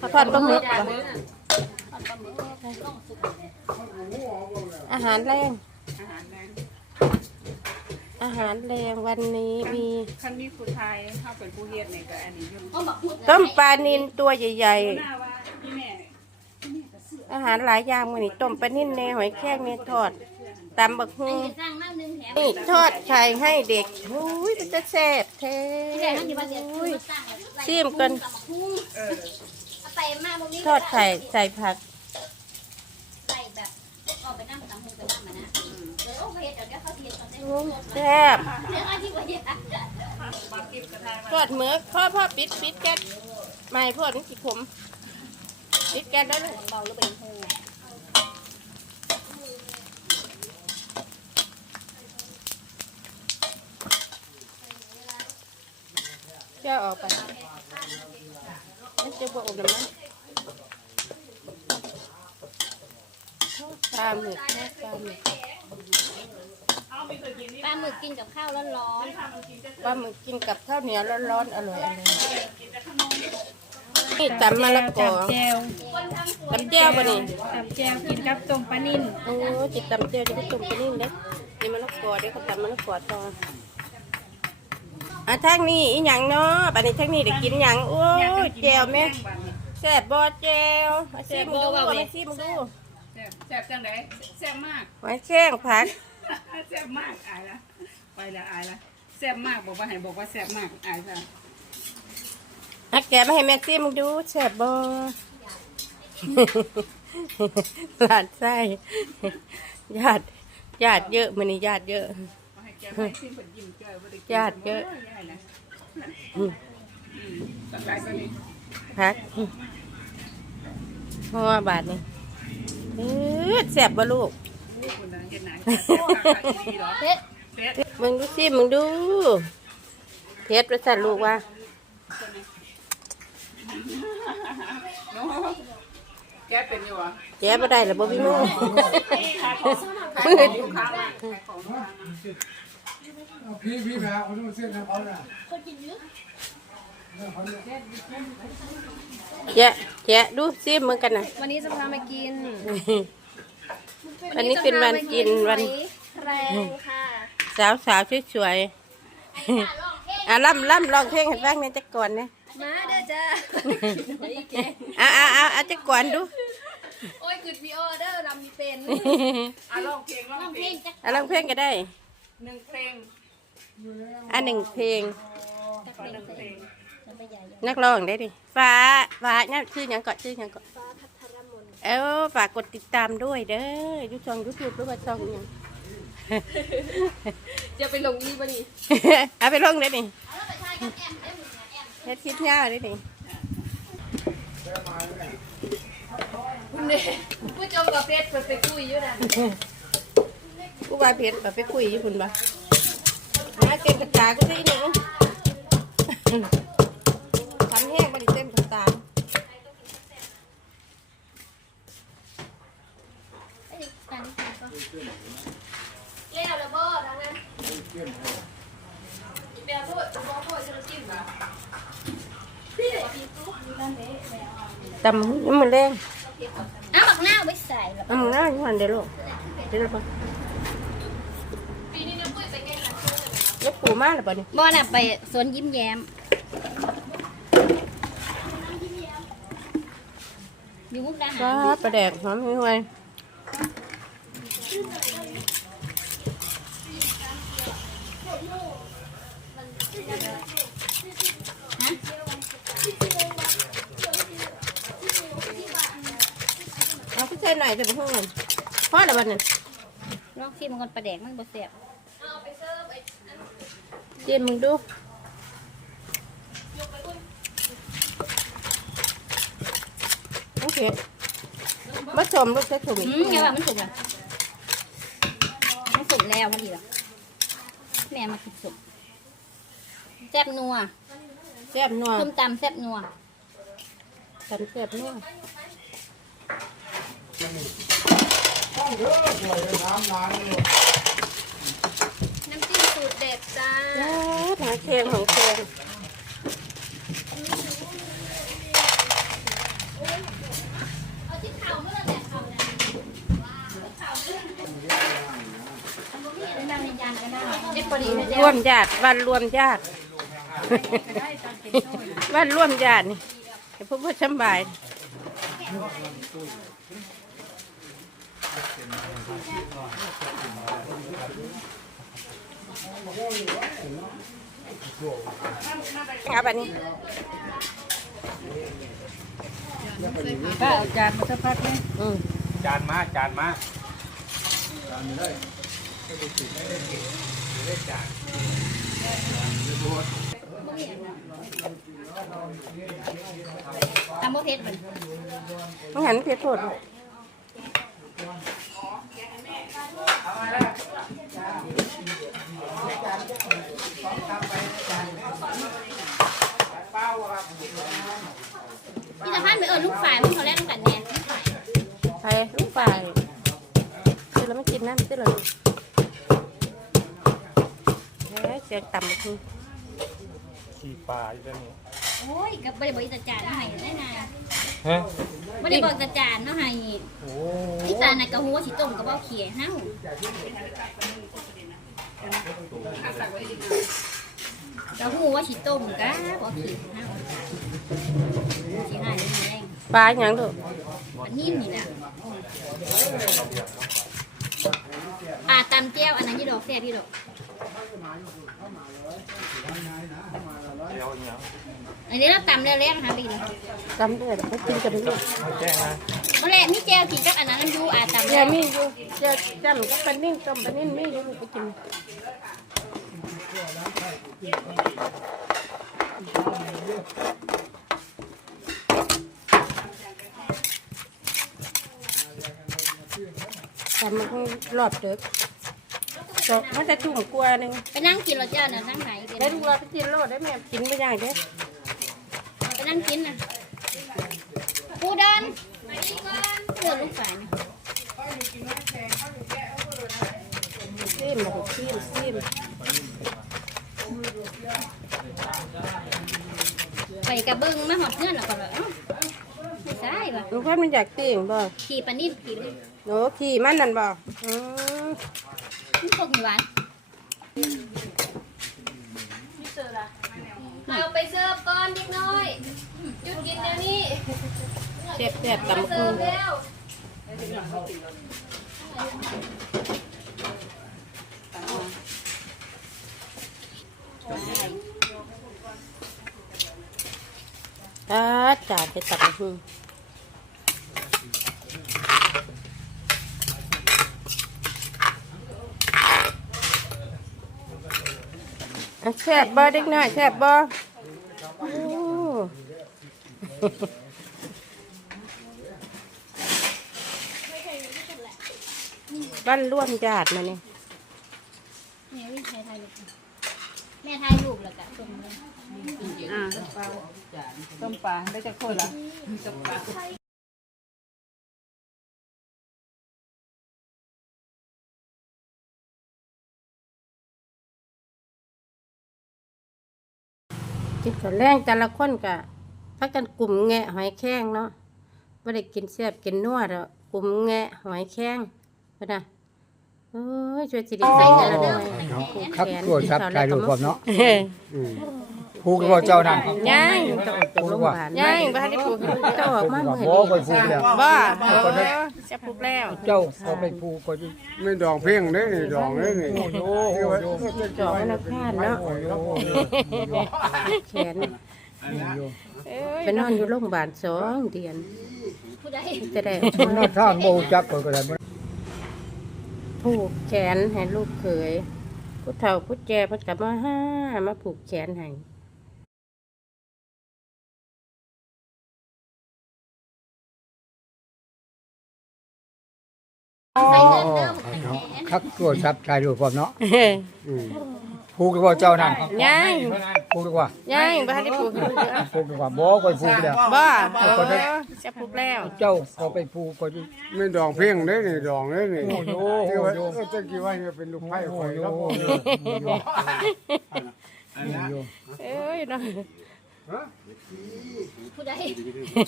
ทอดปลาหมึกบ่อาหารแรง อาหารแรงอาหารแรงวันนี้มีคันนี้ผู้ไทยถ้าเป็นผู้เฮ็ดเนี่ยก็อันนี้ยุ่งต้มปลานินตัวใหญ่ หน้าว่าพี่แม่ๆ อาหารหลายอย่างมื้อนี้ต้มปลานินแหน่หอยแครงแหน่ทอดตำบักหุ่งสร้างมากนึงแถมนี่ทอดไข่ให้เด็กอุ้ยมันจะแซ่บแท้แต่ท่านอยู่บ้านเดียวอุ้ยสร้างชิมกันเออ ไปมากพวกนี้ทอดไข่ใส่ผัก ใส่แบบออกไปนั่งตำหูไปนั่งมานะเดี๋ยวโอ้เพจเดี๋ยวเขาเทียนตอนนี้อุ้ยแซ่บเรื่องอะไรวะเนี่ยบางคลิปก็ทายมาทอดหมึกพ่อพ่อปิดปิดแก๊สไม่พ่อนี่สิผมปิดแก๊สแล้วลูกเบาหรือเป็นหู เจ้าออกไปมันจะบวกน้ำมันปลาหมึกนะปลาหมึกปลาหมึกกินกับข้าวร้อนปลาหมึกกินกับข้าวเหนียวร้อนๆอร่อยอร่อยนี่ตำมะละกอตำแจวตำแจ่วปะนี่ตับแจวกินกับต้มปลานิ่นโอ้จิตตำแจ่วจะไปต้มไปนี่เด้นี่มะละกอเดี๋ยวเขาตำมะละกอต่อ อะทางนี้อีหยังเนาะบัดนี้ทางนี้ได้กินหยังโอ้ยแจ่วแม่แซ่บบ่แจ่วมาซิมึงดูมาซิมึงดูแซ่บแซ่บจังไดแซ่บมากหอยแข้งผักแซ่บมากอายละไปละอายละแซ่บมากบอกว่าให้บอกว่าแซ่บมากอายละอะแกะมาให้แม่ซิมึงดูแซ่บบ่หลานไส้ญาติญาติเยอะมื้อนี้ญาติเยอะ มาให้แกให้ซิมเพิ่นยิ้มจ้อยบ่ได้กินญาติเยอะยายนะอืมตั้งใจตัวนี้ผักห่อบาทนี่เออแซ่บบ่ลูกคนนั้นเฮ็ดหนังแซ่บมากดีเหรอๆเพชรเผ็ดมึงดูสิมึงดู เทสประสันลูกว่าเนาะแกเป็นอยู่อะแกบ่ได้หรอบ่พี่มือขายของขายของลูกค้ามา พี่พี่แม่คนนู้นเส้นน้ำเขาน่ะแกะแกะดูสิมึงกันนะวันนี้จะพามากินวันนี้เป็นวันกินวันแรงค่ะสาวสาวสวยๆอะล่ำล่ำลองเพลงให้ฟังในอยจักก่อนนะมาเด้อจ้าอะอะอะอะจักก่อนดูโอ้ยคือพีออเดอร์รำมีเป็นอะร้องเพลงร้องเพลงจักอะลองเพลงก็ได้ หนึ่งเพลงอะหนึ่งเพลงจักขอเพลหนึ่งงเพลงจะไม่ใหญ่นักร้องได้ดิฟ้าฟ้าเนี่ยชื่อหยังก่อนชื่อหยังก่อนฟ้าพัทรมนเออฝากกดติดตามด้วยเด้อยูช่องยูทูบหรือว่าช่องหยัง จะไปลงนี่บ่นี่เอาไปลงได้นี่เอาแล้วไปทายกับแอมเด้อมึงเนี่ยแอมเฮ็ดคลิปยาวได้นี่คุณเนี่ยผู้ชมกับเพชรเปิดไปคุยอยู่นะ กูว่าเพชรแบบไปคุยญี่ปุ่นบ่มาเต็มกระตากูได้อีหนึ่งทำแห้งมาดิเต็มกระตาเอ้ยอันนี้ก็เลี้ยวแล้วบ่ทางนั้นเดี๋ยวพูดบ่พูดจะจิ้มเหรอพี่เด็กพี่ตุ๊กอยู่ด้านนี้แล้วตำนี่มันแรงเอาบักหน้าไว้ใส่หรอเอามึงน่าอยู่หันเดี๋ยวลูกเดี๋ยวลูกบ่ ปีนี้น้ำปุ้ยไปแก้หลัง ยกปูมาหรือเปล่านี่บ่น่ะไปสวนยิ้มแย้ม อยู่มุกดาหาฟ้ารประแดกหอมห่วยเอาพี่เชนหน่อยจะไปห้องเงินพ่อหรือเปล่าเนี่ยลองชิมมันก่อนปลาแดกมันบ่แซ่บเจียนมึงดูโอเคมาชมลูกใช้ถุงอือีกมอย่าว่ามันสุกอะมันสุกแล้วมันดีหรอแม่มากินสุกแซ่บนัวแซ่บนัวส้มตำแซ่บนัวสันแซ่บนัวต้องเถอะปล่อยให้น้ำนานเลยน้ำจิ้ม สูตรเด็ดจ้าจ้าหาเคียงของเคียงร่วมญาติวันรวมญาติวันรวมญาตินี่พวกผู้ชมบาย เอาแบบนี้ป้าเอาจานมาสักพักไหมอืมจานมาจานมาตำโมเพชรมันมันหันเพียโทษ พี่ตาพันไปเอิญลูกฝ่ายมึงเขาแรกต้องกันแน่ลูกฝ่ายไปลูกฝ่ายซื้อแล้วไม่กินน้ำซื้อเลยเฮ้ยเสียงต่ำคือขี่ปลาอยู่ตรงนี้ โอ้ยกับไม่ได้บตาจานเนให้ได้ไง ฮะไม่ได้บอกตาจานเนาะให้โอ้อีตาน่ะกะหัวสิต้มกับเบ้าเขียเฮ้ากะหัวสิต้มกะบ่เขียเฮ้าสิหายได้แรงปลาอย่างดูอันนี้นี่นะ อ่าตำแก้วอันนั้นยี่ดอกแซ่บยี่ดอกเดี๋ยวเนี่ยอันนี้เราตำแล้วแรกนะคะบินจำได้ไม่กินกันลูกมาแจ้งนะเมื่อแรกมีแก้วที่กับอันนั้นมันอยู่อ่าตำเนี่แล้ยวมีอยู่เจะจำกับปลานิ่มต้มปลานิ่มมีอยู่ไปกิน แต่มันคงรอบเด็กจบมันจะถุงกลัวหนึ่งไปนั่งกินเราเจ้าน่ะนั่งไหนกินได้ดูว่าไปกินโลดได้แม่กินไม่ได้เด้อไปนั่งกินน่ะปูเดินมาดีก่อนเพื่อนลูกฝ่ายนะซีมแบบซีมซีมไปกระเบิ้งมาหอดเพื่อนแล้วก็เลยเอ้าไม่ใช่ว่ะลูกพ่อมันอยากตีงบ่ขี่ปลานิ่มขี่เลย โหนูขี่มันนั่นบ่อืมนี่พวกหวานเอาไปเสิร์ฟก่อนเด็กน้อยหยุดกินเดี๋ยวนี้เจ็บเจ็บไปตำเสิคูร์ฟแล้วอ่าจ่าจะตำคู อะแซ่บบ่เด็กน้อยแซ่บบ่โอ้บ้านร่วมญาติมานี่แม่วิ่งไทยไทยลูกแม่ไทยลูกแล้วก็ต้มเลย อ่าต้มปลาได้จะคนละต้มป กินข้าวแรงแต่ละคนก็พักกันกลุ่มแงะหอยแข้งเนาะไม่ได้กินแซ่บกินนวแล้วกลุ่มแงะหอยแข้งก็นะเอ้ยช่วยจิตใจกันละหน่อยครับตัวชับชายรูปผมเนาะเฮ้ย ผู้ก็เจ้านั่นย่างผู้ก็ว่าย่างบ้านที่ปลูกเจ้าออกมาเหมือนบ่ไปผู้แล้วบ้าเออจะปลูกแล้ว เจ้าเอาไปผู้ก็จะไม่ดองเพ่งได้นี่ดองได้นี่โอ้โหจอกมันพลาดเนาะแขนไปนอนอยู่โรงพยาบาลสองเดือนผู้ใดจะได้มันน่าทางบ่จักก็ได้ผูกแขนให้ลูกเขยผู้เฒ่าผู้แก่เพิ่นกลับมาห้ามาผูกแขนให้ คักตัวชับชายรูปผมเนาะผู้ก็เจ้านั่นย่างผู้ก็ว่าย่างบ้านที่ผูกให้ลูกด้อผู้ก็ว่าบ่ไปผู้แล้วบ้าเออจะผูกแล้ว เจ้าเอาไปผูก็จะไม่ดองเพ่งได้นี่ดองได้นี่โอ้โหที่ว่าเออตะกี้ว่าจะเป็นลูกไผ่คอยแล้วเอ้ยเนาะผู้ใด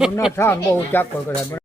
มันน่าท่างบ่จักก็ได้